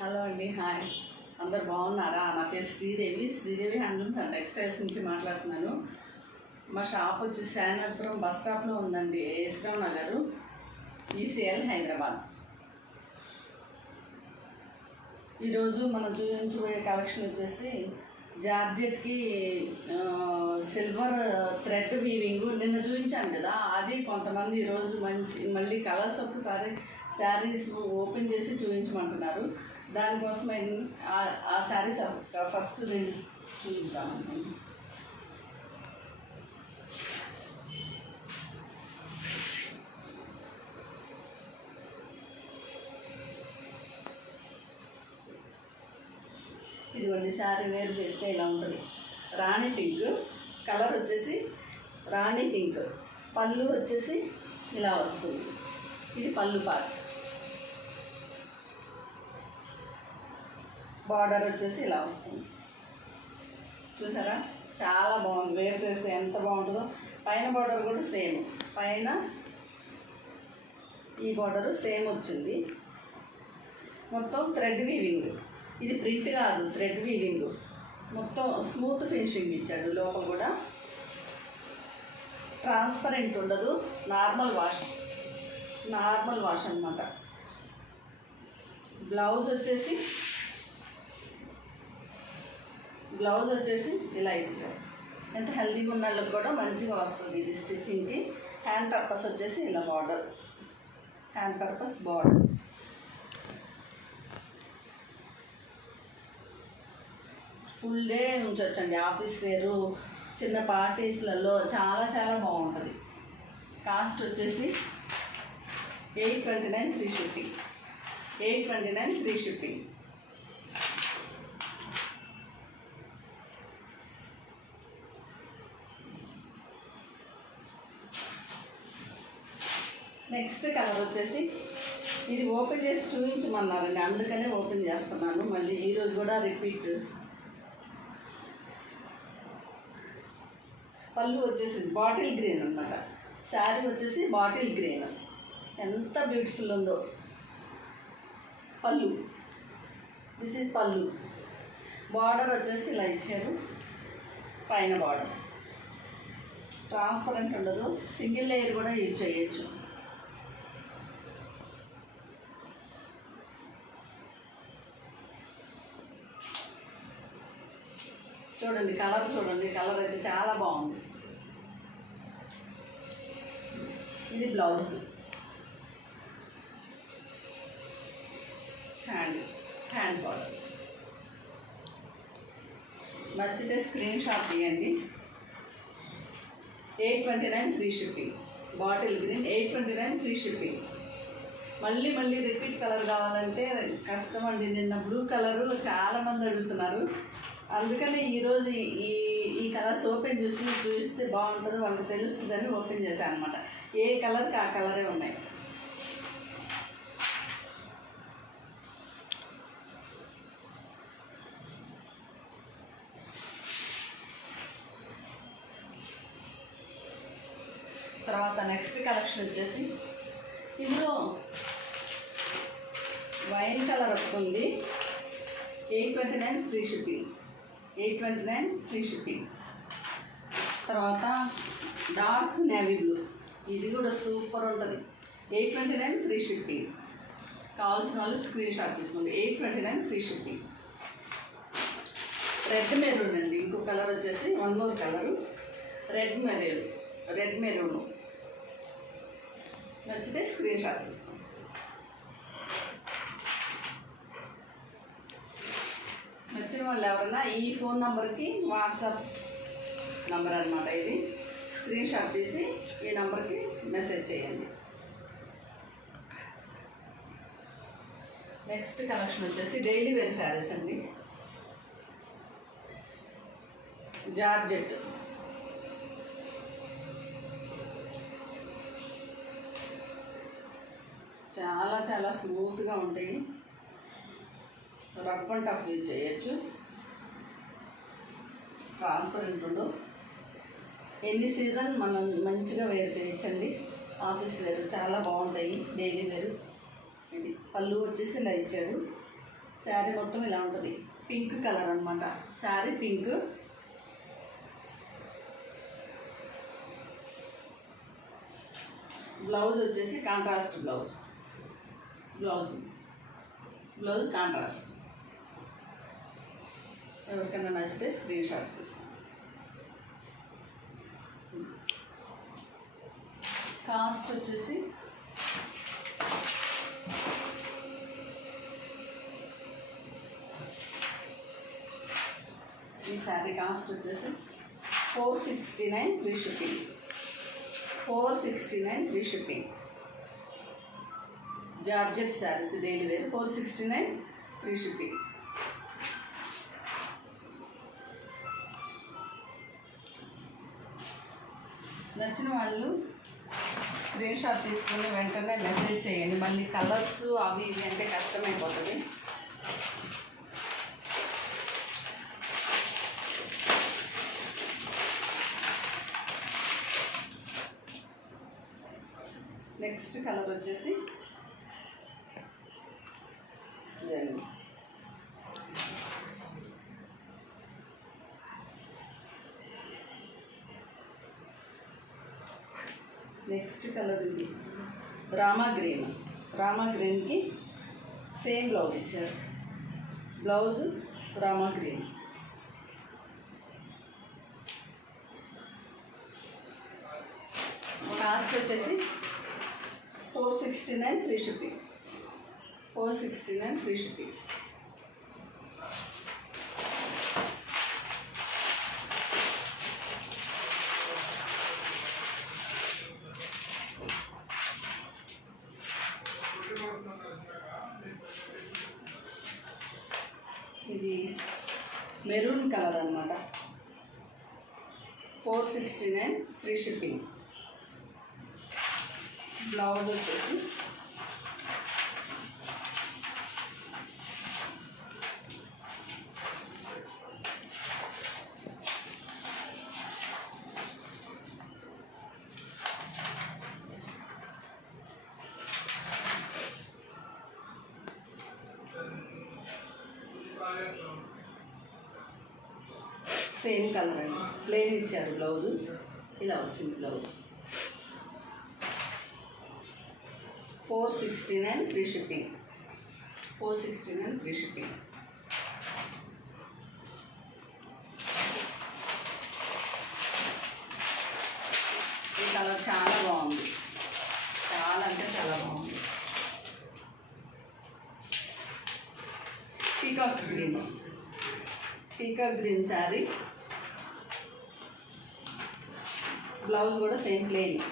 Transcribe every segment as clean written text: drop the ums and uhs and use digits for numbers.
Hello అండి, hi. అందరు బాగున్నారా? నా పేరు శ్రీదేవి హ్యాండ్లూమ్స్ అండ్ టెక్స్టైల్స్ నుంచి మాట్లాడుతున్నాను. మా షాప్ వచ్చి శానపురం బస్ స్టాప్లో ఉందండి, యశ్రామ్ నగర్, ఈసీఎల్, హైదరాబాద్. ఈరోజు మనం చూపించబోయే కలెక్షన్ వచ్చేసి జార్జెట్కి సిల్వర్ థ్రెడ్ వీవింగ్ నిన్న చూపించాను కదా, అది కొంతమంది ఈరోజు మళ్ళీ కలర్స్ ఒకసారి శారీస్ ఓపెన్ చేసి చూపించమంటున్నారు. దానికోసం ఆ శారీస్ ఫస్ట్ నేను చూద్దామండి. ఇదిగోండి, శారీ వేరు చేస్తే ఇలా ఉంటుంది. రాణి పింక్ కలర్ వచ్చేసి రాణి పింక్, పళ్ళు వచ్చేసి ఇలా వస్తుంది. ఇది పళ్ళు పార్ట్. బార్డర్ వచ్చేసి ఇలా వస్తుంది. చూసారా, చాలా బాగుంది. వేర్ చేస్తే ఎంత బాగుంటుందో. పైన బార్డర్ కూడా సేమ్, పైన ఈ బార్డరు సేమ్ వచ్చింది. మొత్తం థ్రెడ్ వీవింగ్. ఇది ప్రింట్ కాదు, థ్రెడ్ వీవింగ్. మొత్తం స్మూత్ ఫినిషింగ్ ఇచ్చాడు. లోపల కూడా ట్రాన్స్పరెంట్ ఉండదు, నార్మల్ వాష్ అన్నమాట. బ్లౌజ్ వచ్చేసి ఇలా ఇచ్చాడు. ఎంత హెల్తీగా ఉన్న వాళ్ళకి కూడా మంచిగా వస్తుంది ఇది స్టిచ్చింగ్కి. హ్యాండ్ పర్పస్ వచ్చేసి ఇలా border, hand purpose border. Full day ఉంచవచ్చండి, ఆఫీస్ వేరు, చిన్న పార్టీస్లలో చాలా చాలా బాగుంటుంది. కాస్ట్ వచ్చేసి 829 free shipping. 829 free shipping. Next colour వచ్చేసి ఇది ఓపెన్ చేసి చూపించమన్నారండి, అందుకనే ఓపెన్ చేస్తున్నాను. మళ్ళీ ఈరోజు కూడా రిపీట్. పళ్ళు వచ్చేసి బాటిల్ గ్రీన్ అన్నమాట. శారీ వచ్చేసి బాటిల్ గ్రీన్, ఎంత బ్యూటిఫుల్ ఉందో. పళ్ళు, దిస్ ఈజ్ పళ్ళు. బార్డర్ వచ్చేసి ఇలా ఇచ్చారు. పైన బార్డర్ ట్రాన్స్పరెంట్ ఉండదు, సింగిల్ లేయర్ కూడా యూజ్ చేయొచ్చు. చూడండి, కలర్ అయితే చాలా బాగుంది. ఇది బ్లౌజ్, హ్యాండ్ బార్డర్. నచ్చితే స్క్రీన్ షాట్ తీయండి. 829 free shipping. Bottle green 829 free shipping. మళ్ళీ రిపీట్ కలర్ కావాలంటే కష్టం అండి. నిన్న బ్లూ కలరు చాలామంది అడుగుతున్నారు, అందుకని ఈరోజు ఈ కలర్స్ ఓపెన్ చూస్తే బాగుంటుందో వాళ్ళకి తెలుస్తుందని ఓపెన్ చేశాను అనమాట. ఏ కలర్కి ఆ కలరే ఉన్నాయి. తర్వాత నెక్స్ట్ కలెక్షన్ వచ్చేసి ఇందులో వైన్ కలర్ వస్తుంది. 829 ఫ్రీ షిప్పింగ్. 829 free shipping. తర్వాత డార్క్ నేవీ బ్లూ, ఇది కూడా సూపర్ ఉంటుంది. 829 ఫ్రీ షిప్పింగ్. కావాల్సిన వాళ్ళు స్క్రీన్ షాట్ తీసుకోండి. 829 ఫ్రీ షిప్పింగ్. రెడ్ మెరూన్ అండి, ఇంకో కలర్ వచ్చేసి one more colour, red maroon. నచ్చితే స్క్రీన్ షాట్ తీసుకోండి. నచ్చిన వాళ్ళు ఎవరన్నా ఈ ఫోన్ నెంబర్కి వాట్సాప్ నెంబర్ అనమాట, ఇది స్క్రీన్ షాట్ తీసి ఈ నెంబర్కి మెసేజ్ చేయండి. నెక్స్ట్ కలెక్షన్ వచ్చేసి డైలీ వేర్ శారీస్ అండి. జార్జెట్, చాలా స్మూత్గా ఉంటాయి. రఫ్ అండ్ టఫ్ యూజ్ చేయొచ్చు. ట్రాన్స్పరెంట్ ఉండవు. ఎన్ని సీజన్ మనం మంచిగా వేర్ చేయొచ్చండి. ఆఫీస్ వేరు చాలా బాగుంటాయి, డైలీ వేరు. ఇది పళ్ళు వచ్చేసి ఇలా ఇచ్చాడు. శారీ మొత్తం ఇలా ఉంటుంది. పింక్ కలర్ అనమాట. శారీ పింక్. బ్లౌజ్ వచ్చేసి కాంట్రాస్ట్ బ్లౌజ్. Blouse contrast. ఎవరికైనా నచ్చితే స్క్రీన్ షాట్ తీసుకోండి. కాస్ట్ వచ్చేసి ఈ శారీ కాస్ట్ వచ్చేసి 469 free shipping. 469 free shipping. Georgette saris daily wear 469 free shipping. నచ్చిన వాళ్ళు స్క్రీన్ షాట్ తీసుకుని వెంటనే మెసేజ్ చేయండి. మళ్ళీ కలర్స్ అవి ఇవి అంటే కష్టమైపోతుంది. నెక్స్ట్ కలర్ వచ్చేసి ఇదండి. నెక్స్ట్ కలర్ ఇది రామా గ్రీన్. రామా గ్రీన్కి సేమ్ బ్లౌజ్ ఇచ్చారు. Blouse Rama green. కాస్ట్ వచ్చేసి 469 ఫ్రీ షిప్పింగ్. 469 free shipping. ఇది మెరూన్ కలర్ అనమాట. 469 ఫ్రీ షిప్పింగ్. బ్లౌజ్ వచ్చేసి సేమ్ కలర్ అండి. ప్లెయిన్ ఇచ్చారు బ్లౌజు. ఇలా వచ్చింది blouse. 469 free shipping. 469 free shipping. ఈ కలర్ చాలా బాగుంది. చాలా అంటే చాలా బాగుంది. Peacock green. Peacock green sari. Blouse కూడా same plain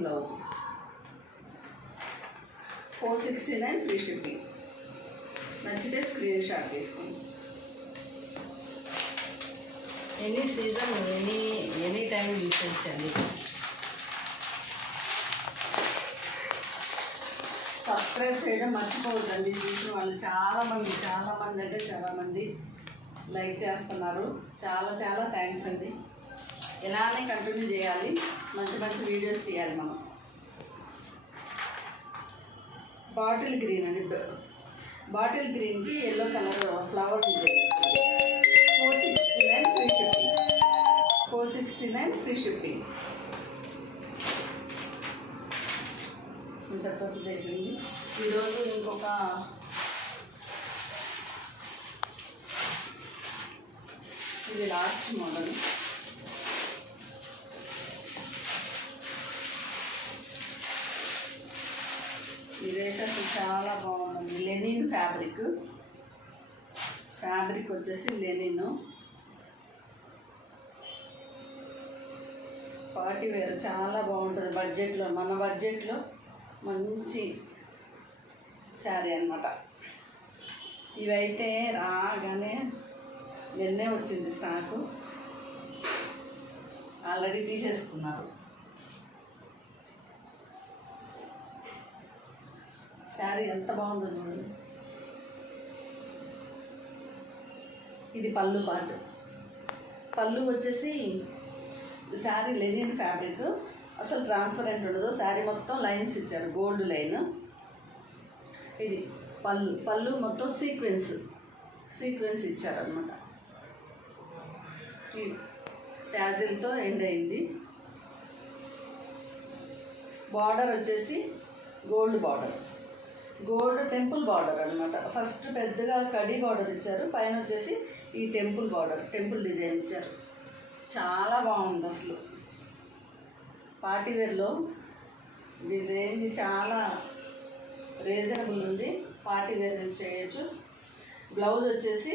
blouse. 469 free shipping. నచ్చితే స్క్రీన్ షాట్ తీసుకోండి. Any season any time use చేయండి. సబ్స్క్రైబ్ చేయడం మర్చిపోవద్దండి. చూసిన వాళ్ళు చాలామంది అంటే చాలామంది లైక్ చేస్తున్నారు. చాలా థ్యాంక్స్ అండి. ఇలానే కంటిన్యూ చేయాలి. మంచి వీడియోస్ తీయాలి మనం. బాటిల్ గ్రీన్ అండి. బాటిల్ గ్రీన్కి yellow colour flower design. 469 free shipping. 469 free shipping. ఇంతతో జరిగింది. ఈరోజు ఇంకొక ఇది లాస్ట్ మోడల్. ఇదైతే అసలు చాలా బాగుంది. లెనిన్ ఫ్యాబ్రిక్ వచ్చేసి లెనిన్. పార్టీ వేర్ చాలా బాగుంటుంది. మన బడ్జెట్లో మంచి శారీ అన్నమాట. ఇవైతే రాగానే నిన్నే వచ్చింది స్టాకు. ఆల్రెడీ తీసేసుకున్నారు. శారీ ఎంత బాగుందో చూడండి. ఇది పళ్ళు పార్ట్. పళ్ళు వచ్చేసి శారీ లెనిన్ ఫ్యాబ్రిక్. అసలు ట్రాన్స్పరెంట్ ఉండదు. శారీ మొత్తం లైన్స్ ఇచ్చారు. Gold line. ఇది పళ్ళు మొత్తం సీక్వెన్స్ ఇచ్చారనమాట. ఈ ట్యాజిల్తో ఎండ్ అయింది. బార్డర్ వచ్చేసి గోల్డ్ టెంపుల్ బార్డర్ అనమాట. ఫస్ట్ పెద్దగా కడి బార్డర్ ఇచ్చారు, పైన వచ్చేసి ఈ టెంపుల్ డిజైన్ ఇచ్చారు. చాలా బాగుంది అసలు. పార్టీవేర్లో దీని రేంజ్ చాలా రీజనబుల్ ఉంది, పార్టీవేర్ చేయొచ్చు. బ్లౌజ్ వచ్చేసి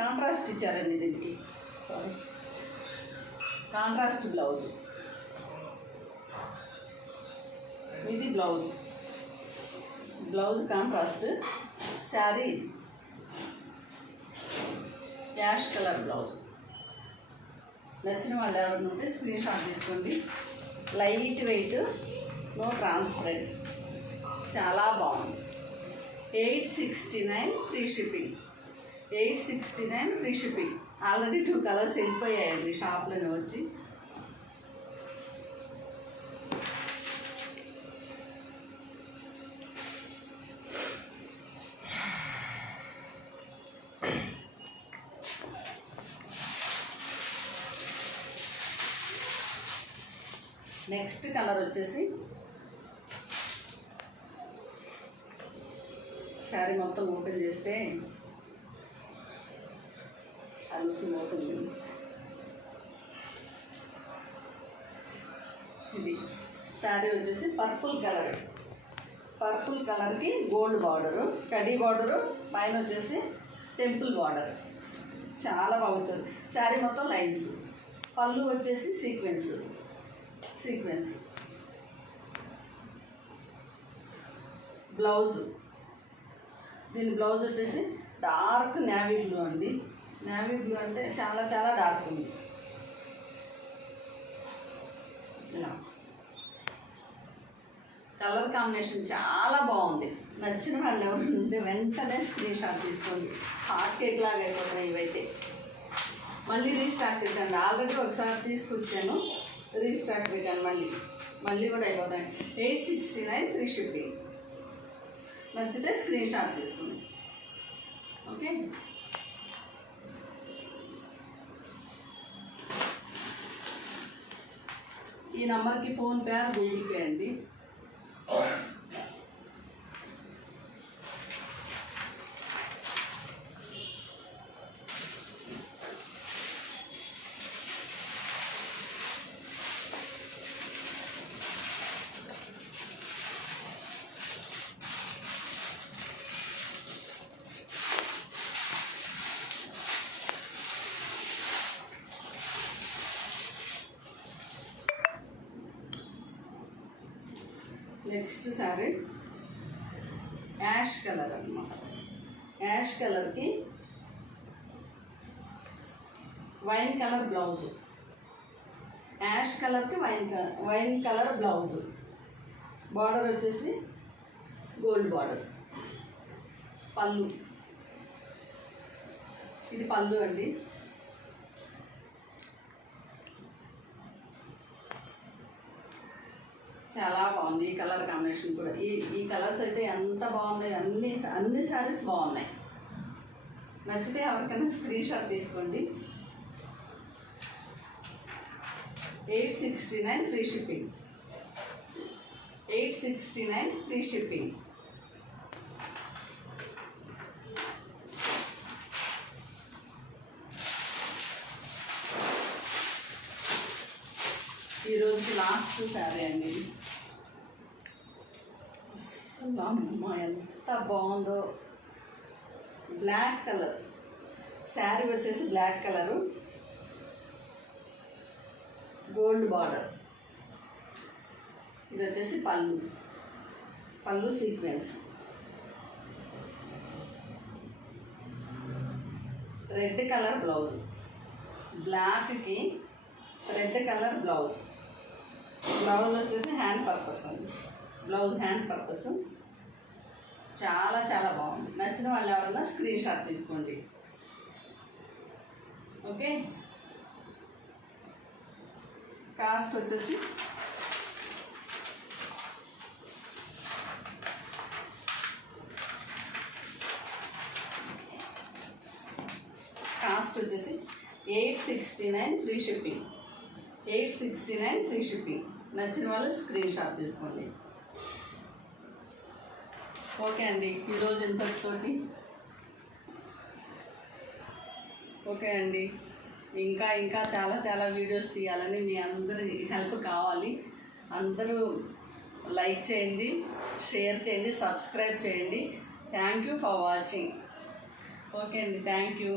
కాంట్రాస్ట్ ఇచ్చారండి దీనికి. Contrast blouse. ఇది blouse contrast. Sari ash colour blouse. నచ్చిన వాళ్ళు ఎవరైనా ఉంటే స్క్రీన్ షాట్ తీసుకోండి. లైట్ వెయిట్, నో ట్రాన్స్పరెంట్, చాలా బాగుంది. 869 free shipping. 869 free shipping. Already 2 colours వెళ్ళిపోయాయండి షాప్లోనే వచ్చి. నెక్స్ట్ కలర్ వచ్చేసి శారీ మొత్తం ఓపెన్ చేస్తే అల్లుకి పోతుంది. ఇది శారీ వచ్చేసి పర్పుల్ కలర్కి గోల్డ్ బార్డరు, కడీ బార్డరు, పైన వచ్చేసి టెంపుల్ బార్డర్. చాలా బాగుంటుంది. శారీ మొత్తం లైన్స్. పళ్ళు వచ్చేసి సీక్వెన్స్. దీని బ్లౌజ్ వచ్చేసి డార్క్ నేవీ బ్లూ అండి. నేవీ బ్లూ అంటే చాలా చాలా డార్క్ ఉంది. ఇలా కలర్ కాంబినేషన్ చాలా బాగుంది. నచ్చిన వాళ్ళు ఎవరు ఉంటే వెంటనే స్క్రీన్ షాట్ తీసుకోండి. హాట్ కేక్ లాగా అయిపోతున్నాయి ఇవైతే. మళ్ళీ రీస్టాక్ తెచ్చండి. ఆల్రెడీ ఒకసారి తీసుకొచ్చాను, రీస్టాక్ పెట్టాను. మళ్ళీ కూడా అయిపోతాయి. 869 ఫ్రీ షిప్పింగ్. నచ్చితే స్క్రీన్ షాట్ తీసుకోండి. ఓకే. ఈ నెంబర్కి ఫోన్పే ఆర్ గూగుల్ పే అండి. నెక్స్ట్ శారీ యాష్ కలర్ అన్నమాట. యాష్ కలర్కి వైన్ కలర్ బ్లౌజు. యాష్ కలర్కి వైన్ కలర్ బ్లౌజు. బార్డర్ వచ్చేసి గోల్డ్ బార్డర్. పళ్ళు, ఇది పళ్ళు అండి. చాలా బాగుంది ఈ కలర్ కాంబినేషన్ కూడా. ఈ కలర్స్ అయితే ఎంత బాగున్నాయి. అన్ని శారీస్ బాగున్నాయి. నచ్చితే ఎవరికైనా స్క్రీన్ షాట్ తీసుకోండి. 869 ఫ్రీ షిప్పింగ్. 869 free shipping. ఈరోజుకి లాస్ట్ శారీ అండి. అసలు అమ్మ ఎంత బాగుందో. బ్లాక్ కలర్ శారీ వచ్చేసి బ్లాక్ కలరు, గోల్డ్ బార్డర్. ఇది వచ్చేసి పళ్ళు సీక్వెన్స్. Red colour blouse. బ్లాక్కి రెడ్ కలర్ బ్లౌజ్. బ్లౌజ్ వచ్చేసి హ్యాండ్ పర్పస్ అండి. Blouse hand purpose. చాలా చాలా బాగుంది. నచ్చిన వాళ్ళు ఎవరన్నా స్క్రీన్ షాట్ తీసుకోండి. ఓకే. కాస్ట్ వచ్చేసి వచ్చేసి 869 ఫ్రీ షిప్పింగ్. 869 free shipping. నచ్చిన వాళ్ళు స్క్రీన్ షాట్ తీసుకోండి. ఓకే అండి, ఈరోజు ఇంతటితోటి ఓకే అండి. ఇంకా చాలా వీడియోస్ తీయాలని మీ అందరి హెల్ప్ కావాలి. అందరూ లైక్ చేయండి, షేర్ చేయండి, సబ్స్క్రైబ్ చేయండి. Thank you for watching. Okay అండి, థ్యాంక్ యూ.